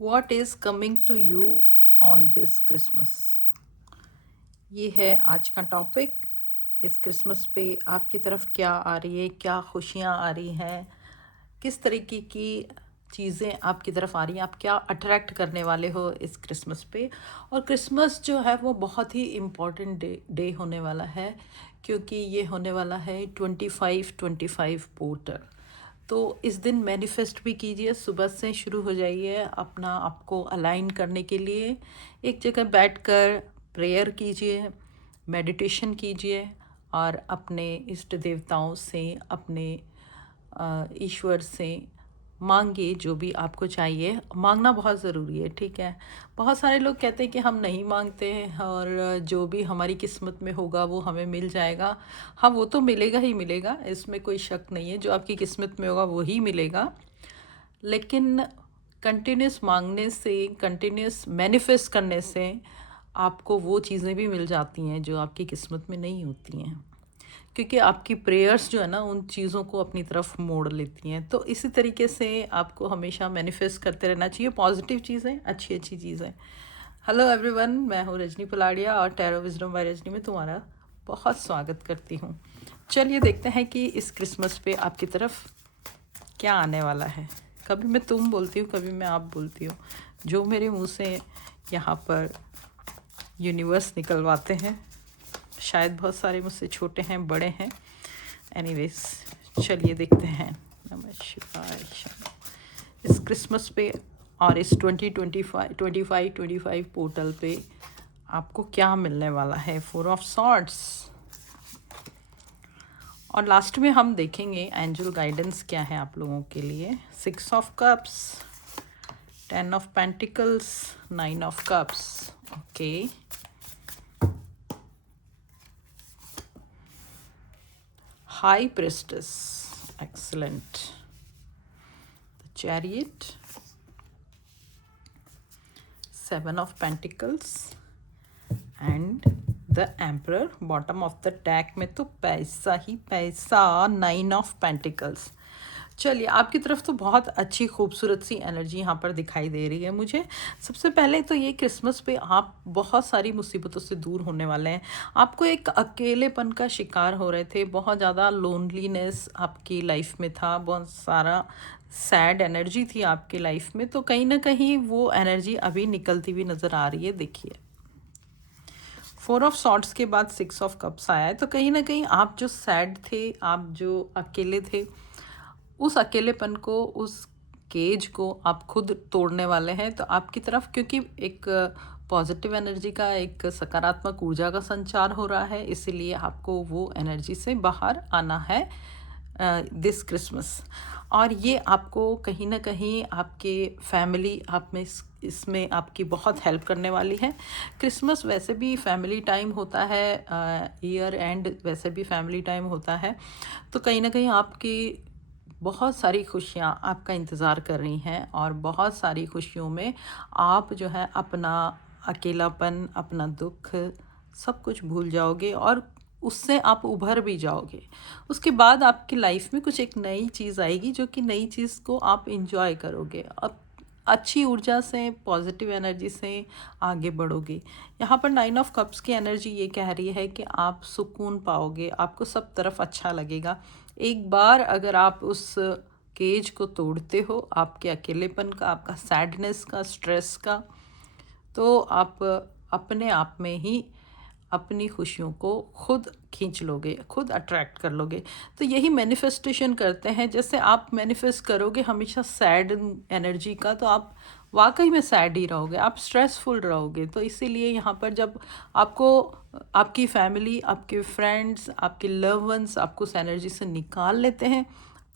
What is coming to you on this Christmas. ये है आज का टॉपिक। इस क्रिसमस पे आपकी तरफ क्या आ रही है, क्या खुशियाँ आ रही हैं, किस तरीके की चीज़ें आपकी तरफ आ रही हैं, आप क्या अट्रैक्ट करने वाले हो इस क्रिसमस पे। और क्रिसमस जो है वो बहुत ही इम्पॉर्टेंट डे होने वाला है, क्योंकि ये होने वाला है 25 पोर्टर। तो इस दिन मैनिफेस्ट भी कीजिए, सुबह से शुरू हो जाइए अपना आपको अलाइन करने के लिए। एक जगह बैठकर प्रेयर कीजिए, मेडिटेशन कीजिए और अपने इष्ट देवताओं से, अपने ईश्वर से मांगिए जो भी आपको चाहिए। मांगना बहुत ज़रूरी है, ठीक है। बहुत सारे लोग कहते हैं कि हम नहीं मांगते हैं और जो भी हमारी किस्मत में होगा वो हमें मिल जाएगा। हाँ, वो तो मिलेगा ही मिलेगा, इसमें कोई शक नहीं है। जो आपकी किस्मत में होगा वही मिलेगा। लेकिन कंटिन्यूस मांगने से, कंटिन्यूस मैनिफेस्ट करने से आपको वो चीज़ें भी मिल जाती हैं जो आपकी किस्मत में नहीं होती हैं, क्योंकि आपकी प्रेयर्स जो है ना उन चीज़ों को अपनी तरफ मोड़ लेती हैं। तो इसी तरीके से आपको हमेशा मैनिफेस्ट करते रहना चाहिए पॉजिटिव चीज़ें, अच्छी अच्छी चीज़ें। हेलो एवरीवन, मैं हूँ रजनी पलाड़िया और टैरो विजडम बाय रजनी में तुम्हारा बहुत स्वागत करती हूँ। चलिए देखते हैं कि इस क्रिसमस पे आपकी तरफ क्या आने वाला है। कभी मैं तुम बोलती हूँ, कभी मैं आप बोलती हूँ। जो मेरे मुंह से यहाँ पर यूनिवर्स निकलवाते हैं, शायद बहुत सारे मुझसे छोटे हैं, बड़े हैं। एनीवेज, चलिए देखते हैं। नमः शिवाय। इस क्रिसमस पे और इस 2025 पोर्टल पे आपको क्या मिलने वाला है। 4 ऑफ सॉर्ड्स। और लास्ट में हम देखेंगे एंजल गाइडेंस क्या है आप लोगों के लिए। 6 of cups, 10 of pentacles, 9 of cups. Okay, high प्रेस्टेस, excellent. The chariot, 7 of Pentacles and the Emperor. Bottom of the tag में तो पैसा ही पैसा, 9 ऑफ पेंटिकल्स। चलिए, आपकी तरफ तो बहुत अच्छी खूबसूरत सी एनर्जी यहाँ पर दिखाई दे रही है मुझे। सबसे पहले तो ये क्रिसमस पे आप बहुत सारी मुसीबतों से दूर होने वाले हैं। आपको एक अकेलेपन का शिकार हो रहे थे, बहुत ज़्यादा लोनलीनेस आपकी लाइफ में था, बहुत सारा सैड एनर्जी थी आपकी लाइफ में। तो कहीं ना कहीं वो एनर्जी अभी निकलती हुई नज़र आ रही है। देखिए, 4 ऑफ सॉर्ड्स के बाद 6 ऑफ कप्स आया है। तो कहीं ना कहीं आप जो सैड थे, आप जो अकेले थे, उस अकेलेपन को, उस केज को आप खुद तोड़ने वाले हैं। तो आपकी तरफ क्योंकि एक पॉजिटिव एनर्जी का, एक सकारात्मक ऊर्जा का संचार हो रहा है, इसीलिए आपको वो एनर्जी से बाहर आना है दिस क्रिसमस। और ये आपको कहीं ना कहीं आपके फैमिली आप में इसमें आपकी बहुत हेल्प करने वाली है। क्रिसमस वैसे भी फैमिली टाइम होता है, ईयर एंड वैसे भी फैमिली टाइम होता है। तो कहीं ना कहीं आपकी बहुत सारी खुशियाँ आपका इंतज़ार कर रही हैं और बहुत सारी खुशियों में आप जो है अपना अकेलापन, अपना दुख सब कुछ भूल जाओगे और उससे आप उभर भी जाओगे। उसके बाद आपकी लाइफ में कुछ एक नई चीज़ आएगी, जो कि नई चीज़ को आप इंजॉय करोगे। अब अच्छी ऊर्जा से, पॉजिटिव एनर्जी से आगे बढ़ोगे। यहाँ पर 9 ऑफ कप्स की एनर्जी ये कह रही है कि आप सुकून पाओगे, आपको सब तरफ अच्छा लगेगा। एक बार अगर आप उस केज को तोड़ते हो, आपके अकेलेपन का, आपका सैडनेस का, स्ट्रेस का, तो आप अपने आप में ही अपनी खुशियों को खुद खींच लोगे, खुद अट्रैक्ट कर लोगे। तो यही मैनिफेस्टेशन करते हैं। जैसे आप मैनिफेस्ट करोगे हमेशा सैड एनर्जी का, तो आप वाकई में सैड ही रहोगे, आप स्ट्रेसफुल रहोगे। तो इसीलिए यहाँ पर जब आपको आपकी फैमिली, आपके फ्रेंड्स, आपके लव वंस आपको उस एनर्जी से निकाल लेते हैं,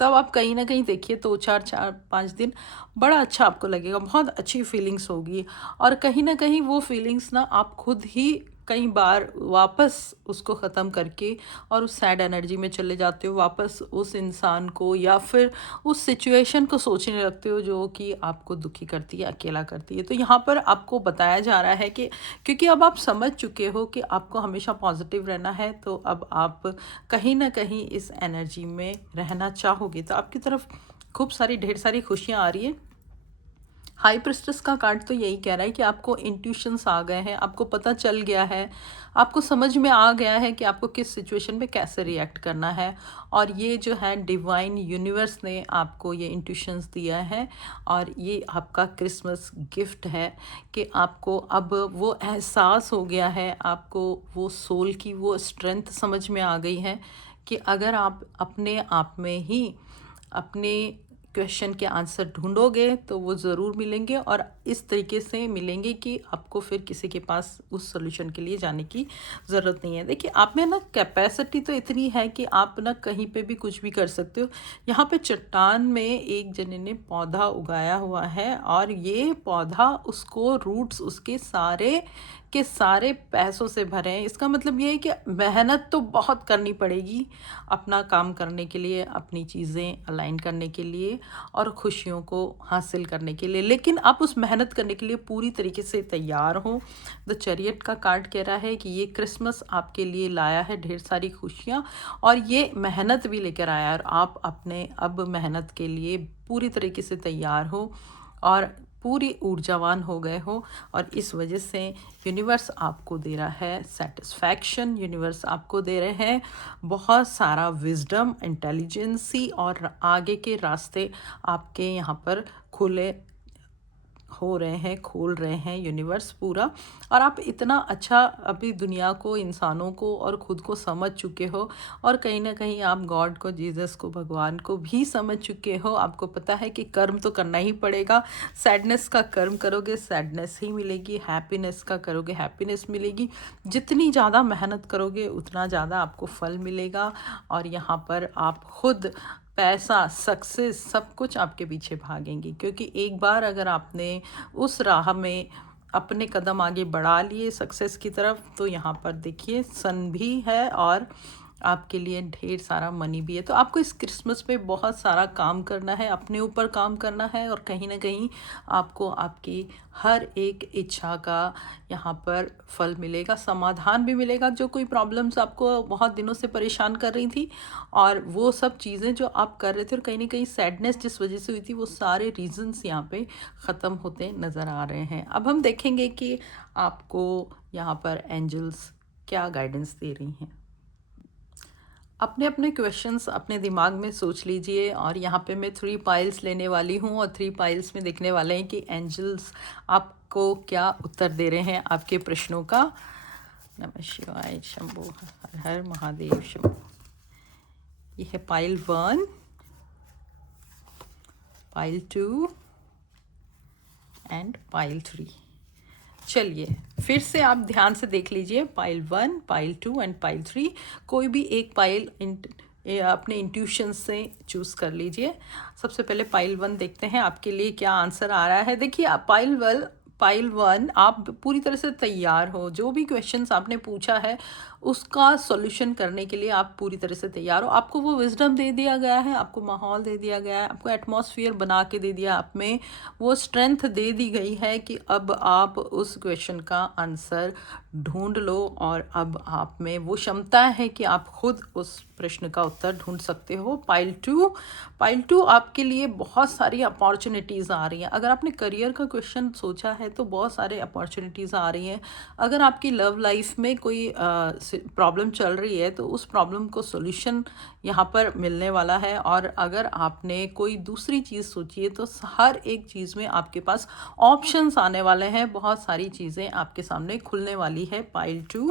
तब आप कहीं ना कहीं देखिए, तो 4-5 दिन बड़ा अच्छा आपको लगेगा, बहुत अच्छी फीलिंग्स होगी। और कहीं ना कहीं वो फीलिंग्स ना आप खुद ही कई बार वापस उसको ख़त्म करके और उस सैड एनर्जी में चले जाते हो, वापस उस इंसान को या फिर उस सिचुएशन को सोचने लगते हो जो कि आपको दुखी करती है, अकेला करती है। तो यहाँ पर आपको बताया जा रहा है कि क्योंकि अब आप समझ चुके हो कि आपको हमेशा पॉजिटिव रहना है, तो अब आप कहीं ना कहीं इस एनर्जी में रहना चाहोगे। तो आपकी तरफ खूब सारी, ढेर सारी खुशियाँ आ रही है। हाई प्रेस्टिस का कार्ड तो यही कह रहा है कि आपको इंट्यूशंस आ गए हैं, आपको पता चल गया है, आपको समझ में आ गया है कि आपको किस सिचुएशन में कैसे रिएक्ट करना है। और ये जो है डिवाइन यूनिवर्स ने आपको ये इंट्यूशंस दिया है, और ये आपका क्रिसमस गिफ्ट है कि आपको अब वो एहसास हो गया है, आपको वो सोल की वो स्ट्रेंथ समझ में आ गई है कि अगर आप अपने आप में ही अपने क्वेश्चन के आंसर ढूंढोगे तो वो ज़रूर मिलेंगे, और इस तरीके से मिलेंगे कि आपको फिर किसी के पास उस सॉल्यूशन के लिए जाने की ज़रूरत नहीं है। देखिए, आप में ना कैपेसिटी तो इतनी है कि आप ना कहीं पे भी कुछ भी कर सकते हो। यहाँ पे चट्टान में एक जने ने पौधा उगाया हुआ है, और ये पौधा उसको रूट्स उसके सारे के सारे पैसों से भरे हैं। इसका मतलब ये है कि मेहनत तो बहुत करनी पड़ेगी अपना काम करने के लिए, अपनी चीज़ें अलाइन करने के लिए और खुशियों को हासिल करने के लिए, लेकिन आप उस मेहनत करने के लिए पूरी तरीके से तैयार हो। द चैरियट का कार्ड कह रहा है कि ये क्रिसमस आपके लिए लाया है ढेर सारी खुशियाँ, और ये मेहनत भी लेकर आया है, और आप अपने अब मेहनत के लिए पूरी तरीके से तैयार हो और पूरी ऊर्जावान हो गए हो। और इस वजह से यूनिवर्स आपको दे रहा है सेटिस्फैक्शन, यूनिवर्स आपको दे रहे हैं बहुत सारा विजडम, इंटेलिजेंसी, और आगे के रास्ते आपके यहाँ पर खुले हो रहे हैं, खोल रहे हैं यूनिवर्स पूरा। और आप इतना अच्छा अभी दुनिया को, इंसानों को और ख़ुद को समझ चुके हो, और कहीं ना कहीं आप गॉड को, जीसस को, भगवान को भी समझ चुके हो। आपको पता है कि कर्म तो करना ही पड़ेगा। सैडनेस का कर्म करोगे सैडनेस ही मिलेगी, हैप्पीनेस का करोगे हैप्पीनेस मिलेगी। जितनी ज़्यादा मेहनत करोगे उतना ज़्यादा आपको फल मिलेगा, और यहाँ पर आप खुद पैसा, सक्सेस, सब कुछ आपके पीछे भागेंगी, क्योंकि एक बार अगर आपने उस राह में अपने कदम आगे बढ़ा लिए सक्सेस की तरफ, तो यहाँ पर देखिए सन भी है और आपके लिए ढेर सारा मनी भी है। तो आपको इस क्रिसमस पे बहुत सारा काम करना है, अपने ऊपर काम करना है, और कहीं ना कहीं आपको आपकी हर एक इच्छा का यहाँ पर फल मिलेगा, समाधान भी मिलेगा। जो कोई प्रॉब्लम्स आपको बहुत दिनों से परेशान कर रही थी, और वो सब चीज़ें जो आप कर रहे थे और कहीं ना कहीं सैडनेस जिस वजह से हुई थी, वो सारे रीजंस यहाँ पे ख़त्म होते नज़र आ रहे हैं। अब हम देखेंगे कि आपको यहाँ पर एंजल्स क्या गाइडेंस दे रही हैं। अपने अपने क्वेश्चंस अपने दिमाग में सोच लीजिए, और यहाँ पे मैं 3 पाइल्स लेने वाली हूँ, और 3 पाइल्स में देखने वाले हैं कि एंजल्स आपको क्या उत्तर दे रहे हैं आपके प्रश्नों का। नमः शिवाय, शंभो हर हर महादेव शंभो। ये है पाइल 1, पाइल 2 एंड पाइल 3। चलिए फिर से आप ध्यान से देख लीजिए, पाइल 1, पाइल 2 एंड पाइल 3। कोई भी एक पाइल अपने इंट्यूशन से चूज़ कर लीजिए। सबसे पहले पाइल 1 देखते हैं आपके लिए क्या आंसर आ रहा है। देखिए, पाइल 1 आप पूरी तरह से तैयार हो। जो भी क्वेश्चंस आपने पूछा है उसका सॉल्यूशन करने के लिए आप पूरी तरह से तैयार हो। आपको वो विजडम दे दिया गया है, आपको माहौल दे दिया गया है, आपको एटमॉस्फेयर बना के दे दिया, आप में वो स्ट्रेंथ दे दी गई है कि अब आप उस क्वेश्चन का आंसर ढूंढ लो, और अब आप में वो क्षमता है कि आप खुद उस प्रश्न का उत्तर ढूंढ सकते हो। पाइल टू आपके लिए बहुत सारी अपॉर्चुनिटीज़ आ रही हैं। अगर आपने करियर का क्वेश्चन सोचा है तो बहुत सारे अपॉर्चुनिटीज़ आ रही हैं। अगर आपकी लव लाइफ में कोई प्रॉब्लम चल रही है तो उस प्रॉब्लम को सॉल्यूशन यहाँ पर मिलने वाला है। और अगर आपने कोई दूसरी चीज़ सोची है तो हर एक चीज़ में आपके पास ऑप्शंस आने वाले हैं, बहुत सारी चीज़ें आपके सामने खुलने वाली है। पाइल 2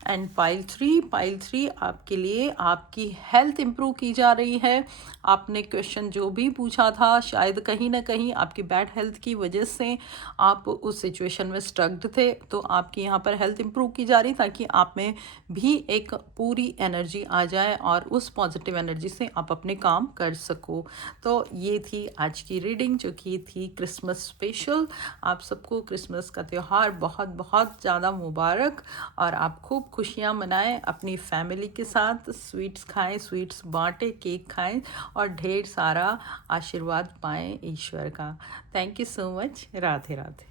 एंड पाइल 3 आपके लिए आपकी हेल्थ इम्प्रूव की जा रही है। आपने क्वेश्चन जो भी पूछा था, शायद कहीं ना कहीं आपकी बैड हेल्थ की वजह से आप उस सिचुएशन में स्ट्रक्ड थे, तो आपकी यहाँ पर हेल्थ इम्प्रूव की जा रही ताकि आप में भी एक पूरी एनर्जी आ जाए और उस पॉजिटिव एनर्जी से आप अपने काम कर सको। तो ये थी आज की रीडिंग जो कि थी क्रिसमस स्पेशल। आप सबको क्रिसमस का त्यौहार बहुत बहुत ज़्यादा मुबारक, और आप खूब खुशियाँ मनाएं अपनी फैमिली के साथ, स्वीट्स खाएं, स्वीट्स बांटें, केक खाएं, और ढेर सारा आशीर्वाद पाएं ईश्वर का। Thank you so much. Radhe Radhe.